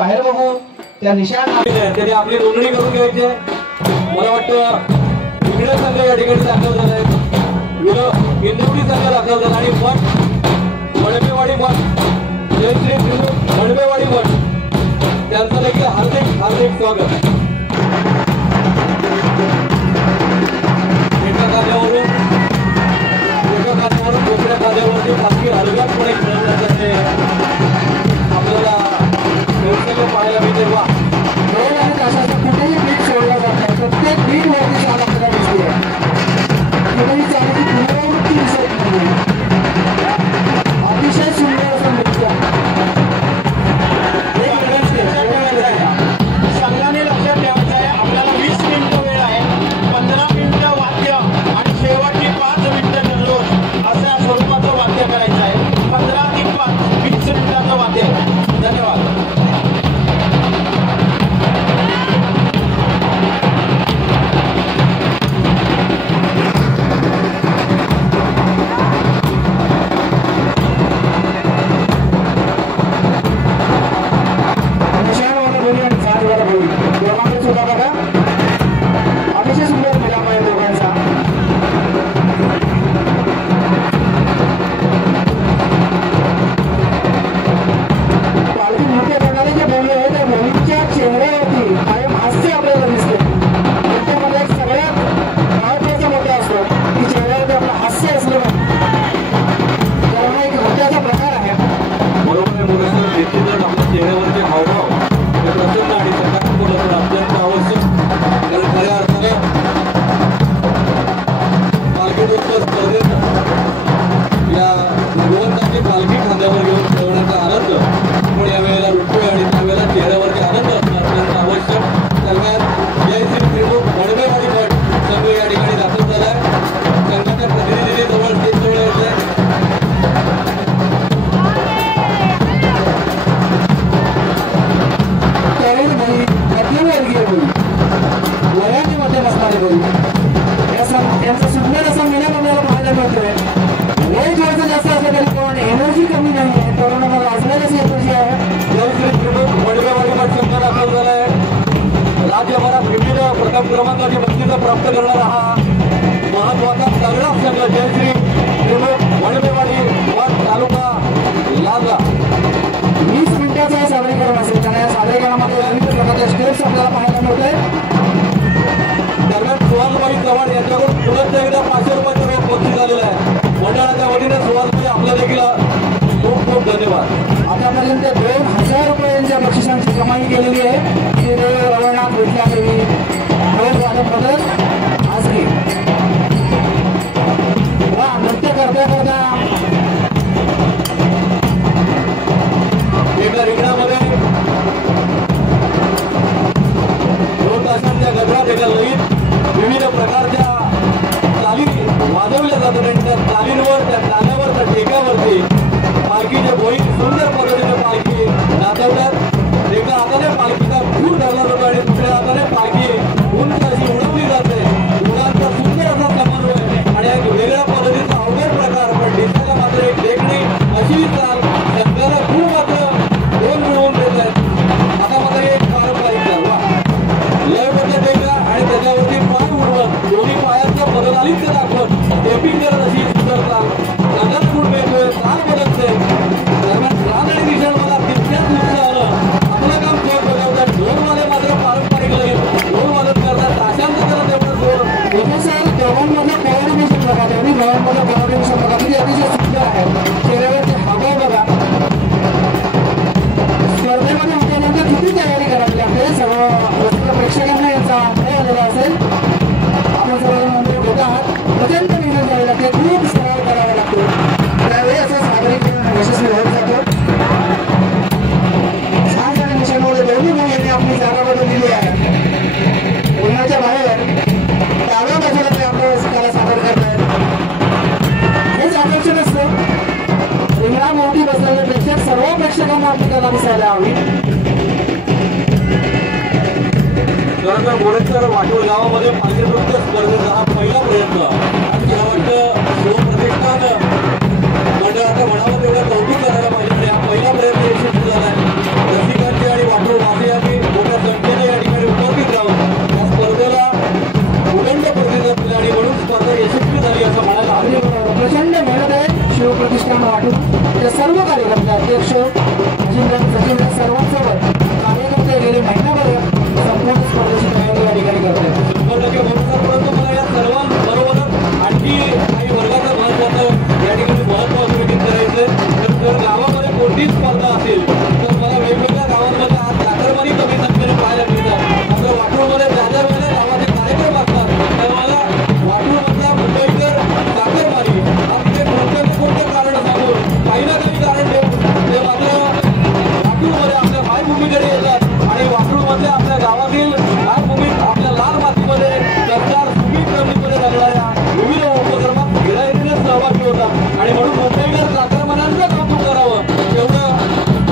बाहेर बघू त्या निशाण त्याने आपली नोंदणी करून घ्यायची आहे. मला वाटतं विघ्न संघ या ठिकाणी दाखल झाला आहे, इंदुरी संघ दाखल झाला आणि मठ मडमेवाडी मठ जय श्री मडमेवाडी मठ त्यांचं देखील हार्दिक हार्दिक स्वागत. एका खाद्यावरून दुसऱ्या खाद्यावरती बाकी हलगर्जीपणे खेळण्यासाठी आपल्याला पाहायला मिळते. वा कुठेही बीट सोडला जात नाही, प्रत्येक बीट वरती चाल आपल्याला दिसते. कुठेही चालायची पुनरावृत्ती दिसत नाही. अतिशय सुंदर असं नृत्य. संघाने लक्षात ठेवायचं आहे, आपल्याला 20 मिनिटं वेळ आहे. 15 मिनिटं वाद्य आणि शेवटची 5 मिनिटं जल्लोष अशा स्वरूपाचं वाद्य करायचं आहे. 15 ते 5 20 मिनिटाचं वाद्य. धन्यवाद. अतिशय सुंदर मिलाप आहे दोघांचा. पालखी नृत्य करणारे जे बोलले आहे त्या बोलीच्या चेहऱ्यावरती कायम हास्य आपल्याला दिसते. नृत्यामध्ये सगळ्यात महत्वाचा मुद्दा असतो की चेहऱ्यावरती आपलं हास्य असलं तर एक नृत्याचा प्रकार आहे. बरोबर आहे मुलं. निश्चितच आपल्या चेहऱ्यावरचे हावभाव हे प्रसन्न आणि सकारात्मक असणं अत्यंत आवश्यक. कारण खऱ्या अर्थाने पालखी नृत्य स्पर्धेत या भगवंताची पालखी खांद्यावर घेऊन ठेवण्याचा आनंद पण यावेळेला रुपये आणि त्यावेळेला चेहऱ्यावरचे आनंद असणं अत्यंत आवश्यक. दरम्यान जय श्री त्रिमुख मडमेवाडी मठ संघ या ठिकाणी दाखल झाला आहे. संघाच्या प्रतिनिधींनी जवळ स्टेजजवळ यायचं आहे. मध्यमवर्गीय बोली, वयाने मध्यम असणारे बोली, यांचा सुंदर असा मिळत आपल्याला पाहायला मिळतोय. वय थोडंसं जास्त असलं तरी पण एनर्जी कमी नाही आहे. तरुणाला असणारच एनर्जी आहे. जय श्री त्रिमुख मडमेवाडी मठ संघ दाखल झाला आहे. राज्यभरात विविध प्रथम क्रमांकाची बक्षिसं प्राप्त करणारा हा महत्वाचा तगडा संघ जय श्री त्रिमुख मडमेवाडी मठ तालुका लाजा. 20 मिनिटाचं सादरीकरण असेल. कारण या सादरीकरणामध्ये विविध प्रकारचे स्टेप्स आपल्याला पाहायला मिळते. दरम्यान सुहासबाई चव्हाण यांच्याकडून पुन्हा एकदा 500 रुपयाचा रोख बक्षीस झालेला आहे. मंडळाच्या वतीने सुहासबाई आपल्या देखील खूप खूप धन्यवाद. आतापर्यंत 2000 रुपयांच्या बक्षिसांची कमाई केलेली आहे. श्री रवळनाथ विद्यादेवी मदत आजरी. वा नृत्य करता करता एका रिंगणामध्ये 2 तासांच्या गजरात एका लयीत विविध प्रकारच्या चाली वाजवल्या जातात आणि त्या चालींवर त्या तालावर त्या टेक्यावरती पालखीचे बोई सुंदर पद्धतीने पालखी नाचवतात. एका हाताने पालखीचा भूर धरला जातो आणि दुसऱ्या हाताने पालखी उंच अशी उडवली जाते. उडांचा सुंदर असा समन्वय आणि एक वेगळ्या पद्धतीचा अवघड प्रकार पण दिसायला मात्र एक देखणी अशी चाल संघाला खूप मात्र दोन मिळवून देत आहेत. आता मात्र एक पारंपरिक चाल. वा लयबद्ध टेका आणि त्याच्यावरती पाय उडवत दोन्ही पायाच्या बदलालीच दाखवत टेपिंग करत अशी सुंदर चाल. संघात फूट मिळतोय, चाल बदलते. दरम्यान रान आणि दिशांना तितक्याच उत्साहानं आपलं काम जोर बजावतात. ढोलवाले मात्र पारंपरिक लयीत ढोल वादन करतात. ताशांचं जरा तेवढं जोर सर दोघांमधलं कोऑर्डिनेशन बघा. त्यांनी दोघांमधलं कोऑर्डिनेशन बघा किती अतिशय सुंदर आहे. चेहऱ्यावरचे हावभाव बघा. स्पर्धेमध्ये उतरण्याची किती तयारी करावी लागते. सर्व प्रेक्षकांना याचा अनुभव आलेला असेल. आपण सर्व बघा अत्यंत मेहनत घ्यावी लागते. खूप सराव करावा लागतो. त्यावेळी असं सादरीकरण यशस्वी होत जातो. छान आणि निशाणमध्ये दोन्ही भाऊ यांनी आपली जागा बदललेली आहे. उन्हाच्या बाहेर डाव्या बाजूला ते आपलं त्याला सादर करत आहेत. हेच आकर्षण असतं. रिंगणाभोवती बसलेले प्रेक्षक सर्व प्रेक्षकांना आपली कला दिसायला हवी. खरं तर बोरेश्वर वाटोळ गावामध्ये पालखी नृत्य स्पर्धेचा हा पहिला प्रयत्न आणि मला वाटतं शिवप्रतिष्ठान मंडळाचं म्हणावं तेवढं कौतुक करायला पाहिजे. हा पहिला प्रयत्न यशस्वी झाला आहे. रसिकांची आणि वाटोळ अध्यक्ष अजिंक्य सचिन या सर्वांसोबत कार्यकर्ते गेले महिनाभर संपूर्ण स्पर्धेची तयारी या ठिकाणी करतात. 100% बरोबर. परंतु मला या सर्वांबरोबरच आणखी काही वर्गाचं महत्वाचं या ठिकाणी महत्व अधोरेखित करायचं. जर गावामध्ये कोणतीच स्पर्धा असेल तर मला वेगवेगळ्या गावांमध्ये आज चाकरमानी कमी संख्येने पाहायला मिळतात. मात्र वाटूरमध्ये ज्या वेळेला गावाचे कार्यक्रम असतात तर मला वाटूरमधल्या मुंबईकर चाकरमानी आपले कोणते कारण सांगून काही ना काही कारण देऊन ते मात्र वाटूरमध्ये आपल्या मायभूमीकडे येतात आणि वाटूरमधल्या आपल्या गावातील मायभूमीत आपल्या लाल मातीमध्ये सरकार सुपीक जमिनीमध्ये लागणाऱ्या विविध उपक्रमात गिराईने सहभागी होतात आणि म्हणून मुंबईकर चाकरमान्यांचं कौतुक करावं एवढं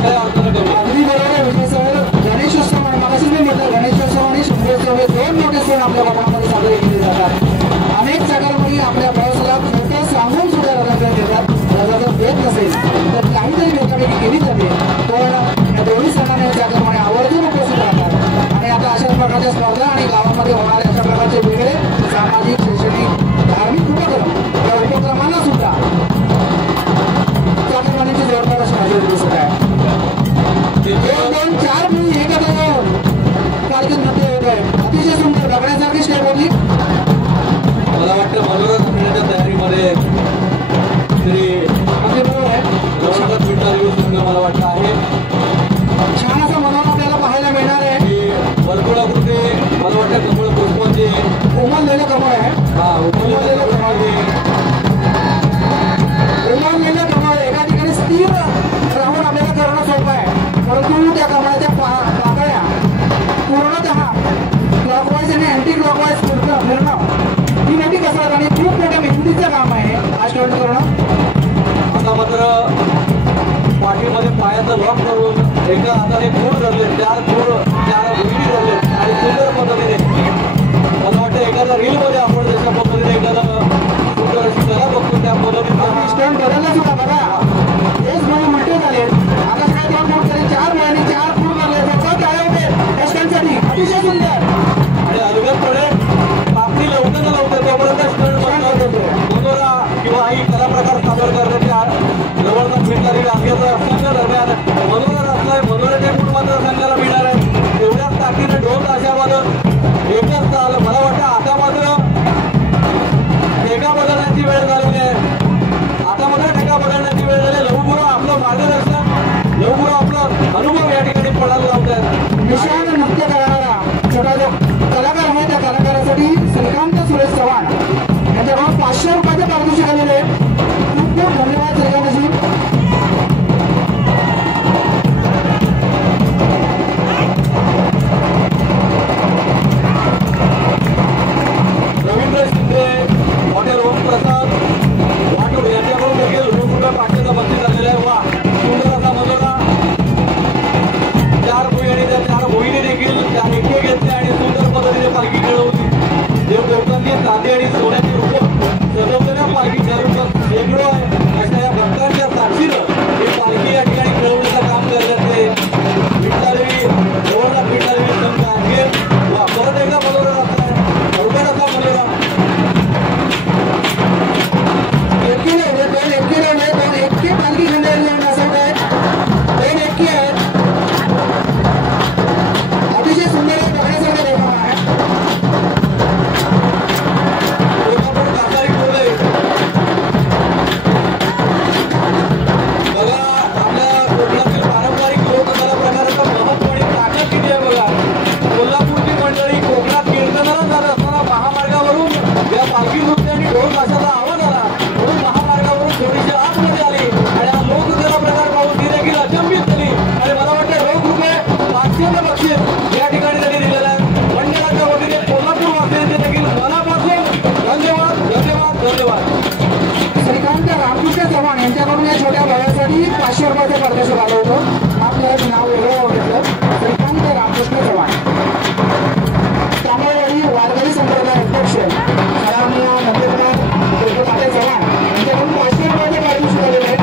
काय अर्थानं करू. अगदी बरोबर विषय सर. गणेशोत्सव आणि मगाशीच मी म्हटलं गणेशोत्सव आणि शिमगोत्सव हे 2 मोठे सण आपल्या कोकणामध्ये साजरे केले जातात. अनेक चाकरमानी आपल्या प्रवासाला खोटं सांगून सुद्धा रजा देतात. रजा जर देत नसेल तर काहीतरी वेगळी केली जाते. पण या दोन्ही सणाने चाकरमानी आवर्जून उपस्थित राहतात आणि आता अशाच प्रकारच्या स्पर्धा आणि गावामध्ये होणारे अशा प्रकारचे वेगळे सामाजिक शैक्षणिक धार्मिक उपक्रम या उपक्रमांना सुद्धा चाकरमानीची जोरदार अशी हजेरी दिसत आहे. 2-4 मुली एकत्र येऊन कार्यक्रम नृत्य होत आहे. अतिशय सुंदर बघण्यासारखी स्टेप होती. मला वाटतं मनोरंजन करण्याच्या तयारीमध्ये श्री अगदी बरोबर आहे. रवळनाथ विठ्ठल युवक संघ मला वाटतं आहे. छान असं मनोरंजन आपल्याला पाहायला मिळणार आहे. की वर्तुळाकृती मला वाटतं कमळ पुष्पांची उमललेलं कमळ आहे. उमललेलं कमळ उमललेलं कमळ एका ठिकाणी स्थिर राहून आपल्याला करणं सोपं आहे. परंतु त्या कमळाच्या पाकळ्या पूर्णतः क्लॉकवाईज आणि अँटी क्लॉकवाईज फिरणं ही मोठी कसरत आणि खूप मोठ्या मेहनतीचं काम आहे आज टर्न करणं. आता मात्र पाठीमध्ये पायाचं लॉक करून एका हाताने खूर धरले, 4 भुईनी धरले आणि सुंदर पद्धतीने मला वाटतं एखाद्या रीलमध्ये आपण जशा पद्धतीने एखादं सुंदर अशी कला बघतो त्या पद्धतीने स्टंट बदलला सुद्धा बघा. तेच म्हणून उलटे झाले. आता काय 2 फूट झाले, 4 मुलांनी 4 फूट मारले. त्याचं काय होते स्टंटसाठी अतिशय सुंदर आणि अलगदपणे पापणी लवकर न लवकर तोपर्यंत स्टंट बनवतो मनोरा किंवा काही कला प्रकार सादर करण्याच्या रवळनाथ विठ्ठल रांगेचा संघ दरम्यान मनोरा असलाय. मनोऱ्याचे गुण मात्र संघाला मिळणार आहे. एवढ्याच ताकदीने ढोल ताशावादन एकच ताल. मला वाटतं आता मात्र ठेका बदलण्याची वेळ झालेली आहे. आता मात्र ठेका बदलण्याची वेळ झाली. लवकर आपलं मार्गदर्शन लवकर आपला अनुभव या ठिकाणी पडायला लावत आहेत. विशाल नृत्य करणारा छोटा जो कलाकार आहे त्या कलाकारासाठी श्रीकांत सुरेश चव्हाण यांच्याकडून 500 रुपयाचे पारितोषिक आलेले आहे. खूप खूप धन्यवाद श्रीकांतजी. रवींद्र शिंदे हॉटेल ओमप्रसाद वाटूर यांच्याकडून देखील ₹2 पाचशेचा बक्षीस झालेला आहे. वा सुंदर असा मनोरा. 4 भुई आणि त्या 4 भुईने देखील 4 इटके घेतले आणि सुंदर पद्धतीने पालखी खेळवली. देवदेवतांची चांदी आणि सोन्याची रूपं सजवलेल्या पालखीच्या रूपात वेगळं आहे अशा या भक्तांच्या साक्षीनं ही पालखी या ठिकाणी खेळवण्याचं काम करतात ते विठ्ठलदेवी रवळनाथ विठ्ठल संघ आहे. वा परत एकदा मनोरा असणार अवघड असा मनोरा. दोन एकटे पालखी घेणारे असं काय 2 एकटे आहेत. अतिशय सुंदर बघण्यासारखं देखावा आहे. बघा आपल्या कोकणातील पारंपरिक लोककला प्रकाराचं महत्व आणि ताकद किती आहे बघा. कोल्हापूरची मंडळी कोकणात कीर्तनाला जात असताना महामार्गावरून या पालखी नृत्य आणि ढोल ताशाचा आवाज आला म्हणून महामार्गावरून थोडीशी आतमध्ये आली आणि हा लोककला प्रकार पाहून ती देखील अचंबित झाली आणि मला वाटतं ₹500 बक्षीस या ठिकाणी त्यांनी दिलेलं आहे. मंडळाच्या वतीने कोल्हापूर वासियांचे देखील मनापासून धन्यवाद धन्यवाद धन्यवाद. श्रीकांत रामकृष्ण चव्हाण यांच्याकडून या छोट्या भावासाठी 500 रुपयाचे पारितोषिक आलं होतं. आपलं नाव वेगळं घेतलं. श्रीकांत रामकृष्ण चव्हाण तांबळवाडी वारकरी संप्रदाय अध्यक्ष सलामया नंदेश्वर तात्या चव्हाण यांच्याकडून 500 रुपयाचे पारितोषिक आलेले आहे.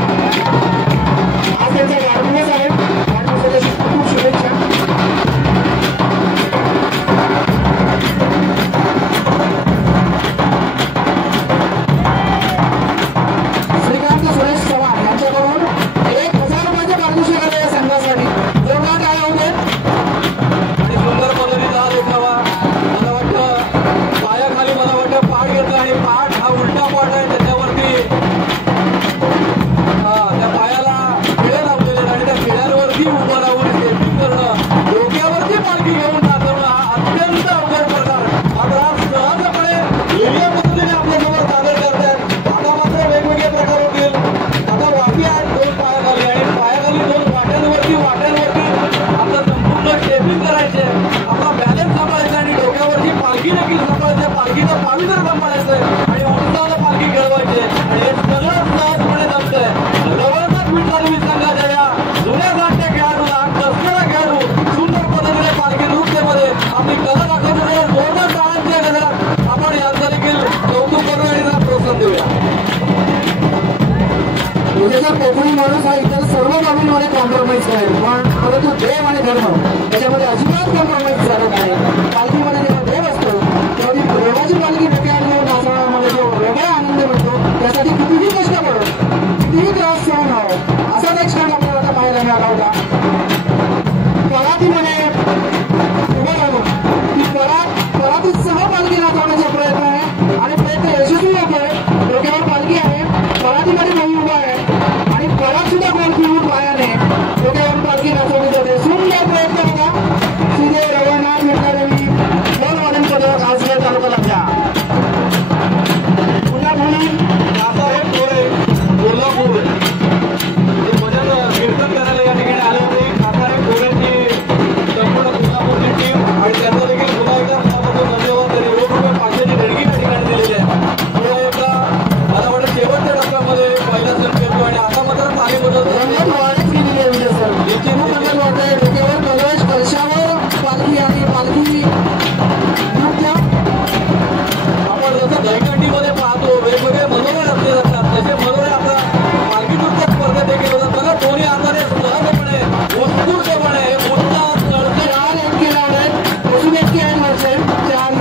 आज त्यांचा वाढदिवस आहे. वाढदिवसाच्या खूप शुभेच्छा. श्रीकांत सुरेश चव्हाण यांच्याकडून 1000 रुपयाचे पालखी देखील सांभाळायची, पालखीचं पावित्र्य सांभाळायचंय आणि उत्साहाला पालखी घडवायची आणि हे सगळं सहजपणे जमतंय. रवळनाथ विठ्ठल संघाच्या या जुन्या जाणत्या खेळाडूला कसलेला खेळाडू सुंदर पद्धतीने पालखी नृत्यामध्ये आपली कला दाखवतो. जोरदार टाळ्यांच्या गजरात आपण यांचं देखील कौतुक करूया आणि त्यांना प्रोत्साहन देऊया. उद्याचा कोकणी माणूस हा इतर सर्व बाबींमध्ये कॉम्प्रोमाइज करेल, पण परंतु देव आणि धर्म याच्यामध्ये अजिबात कॉम्प्रोमाइज झालं नाही. पालखीमध्ये जेव्हा देव असतो तेव्हा ती देवाची पालखी डोक्यावर नाचवण्यामध्ये जो वेगळा आनंद मिळतो त्यासाठी कितीही कष्ट पडो, कितीही त्रास सहन व्हावं, असाच एक क्षण आपल्याला आता पाहायला मिळाला होता. परातीमध्ये उभं राहून ती परातीसह पालखी नाचवण्याचा प्रयत्न आहे आणि प्रयत्न यशस्वी होतोय. डोक्यावर पालखी आहे, परातीमध्ये नाही उभा आहे आणि परात सुद्धा पालखी उठ पायाने डोक्यावर पालखी नाचवली जाते. सुंदर प्रयत्न होता. सुदेव रवळनाथ विठ्ठल दोन वादन पदक आज तालुक्याला द्या. पुन्हा म्हणून नासाहेब गोरे कोल्हापूर हे भजन कीर्तन करायला या ठिकाणी आले होते. नासाहेब गोरेंची संपूर्ण कोल्हापूरची टीम आणि त्यांचा देखील पुन्हा एकदा मनापासून धन्यवाद. त्यांनी ₹500ची देणगी या ठिकाणी दिलेली आहे. पुन्हा एकदा मला वाटतं शेवटच्या टप्प्यामध्ये पहिला सण करतो आणि आता मात्र पाणी बदल रंगत वाढच केलेली आहे उद्या सर. रंगत वाढतंय. डोक्यावर कलश, कलशावर पालखी आणि पालखी नृत्य. आपण जसं दहीहंडीमध्ये पाहतो वेगवेगळे मनोरे असले जातात तसे मनोरे आपला पालखी नृत्य स्पर्धेत देखील होतात. बघा दोन्ही हाताने सहजपणे उत्स्फूर्तपणे मोठा चढते 4 एक्के लावलेत. अजून एक्के आहेत वरचे 4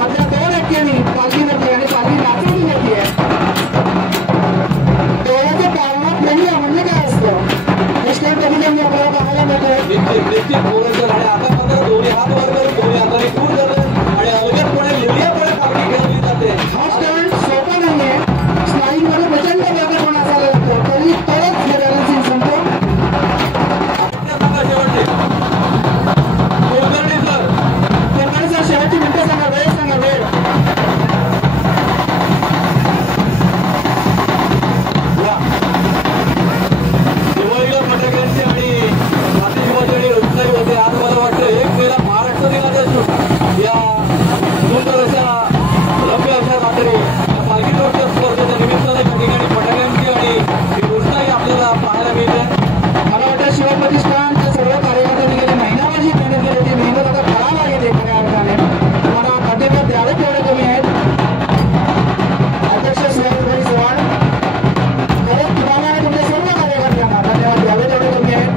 मात्र 2 एक्केनी पालखी नृत्य आणि पालखी नाचवली जाते. डोळ्याच्या कारणात नाही म्हणजे काय असतं निष्ठा कधी आपल्याला पाहायला मिळतं. निश्चित बोलायचं आणि आता मात्र दोन्ही हात वर करून दोन्ही हाताने दूर धरले आणि अवघडपणे लिहिल्यापणे पालखी खेळली जाते. हा स्टंट सोपा नाहीये. स्नायूमध्ये प्रचंड व्यापकपणा असायला लागतो तरी तरच हे बॅलन्सिंग संपतो. सांगा शेवटचे कुलकर्णी सर. कुलकर्णी सर शेवटची मिनिटं सांगा, वेळ सांगा, वेळ. दिवाळीला फटाक्यांची आणि आतिषबाजी आणि उत्साही होते. आज मला वाटतं 1 मेला महाराष्ट्र दिनाच्या या सुंदर अशा रम्य अशा रात्री या पालखी नृत्य स्पर्धेच्या निमित्ताने त्या ठिकाणी फटाक्यांची आणि उत्साही आपल्याला पाहायला मिळते. मला वाटतं शिवप्रतिष्ठानच्या सर्व कार्यकर्त्यांनी गेली महिनाभर जी मेहनत केली ती मेहनत आता करावं लागेल एखाद्या अर्थाने. तुम्हाला पाठिंबा द्यावे तेवढे कमी आहेत. अध्यक्ष सुरेशभाई चव्हाण खरंच तुम्हाला आणि तुमच्या सर्व कार्यकर्त्यांना धन्यवाद द्यावे तेवढे कमी आहेत.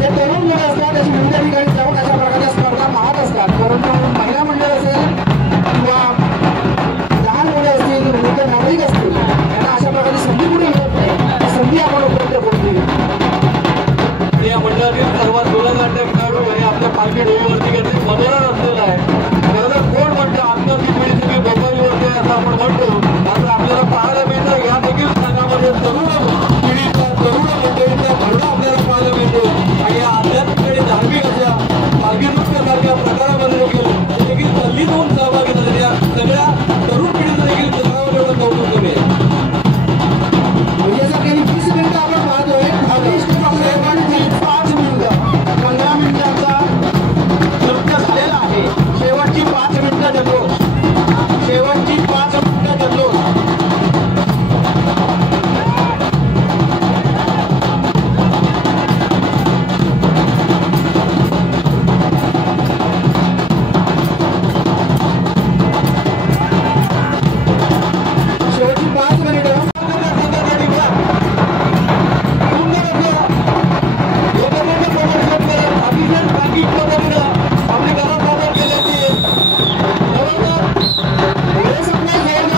जे तरुण मुलं असतात त्याची विविध ठिकाणी जाऊन अशा प्रकारच्या स्पर्धा पाहत असतात, परंतु महिला मंडळ असेल किंवा लहान मुलं असतील, वृद्ध नागरिक असतील त्यांना अशा प्रकारची संधी कुठे मिळत नाही. ती संधी आपण उपलब्ध करून दिली. या मंडळातील सर्वात दुरंगांचे खेळाडू आणि आपल्या पालखी डोईवरती घेतले मनोरंजन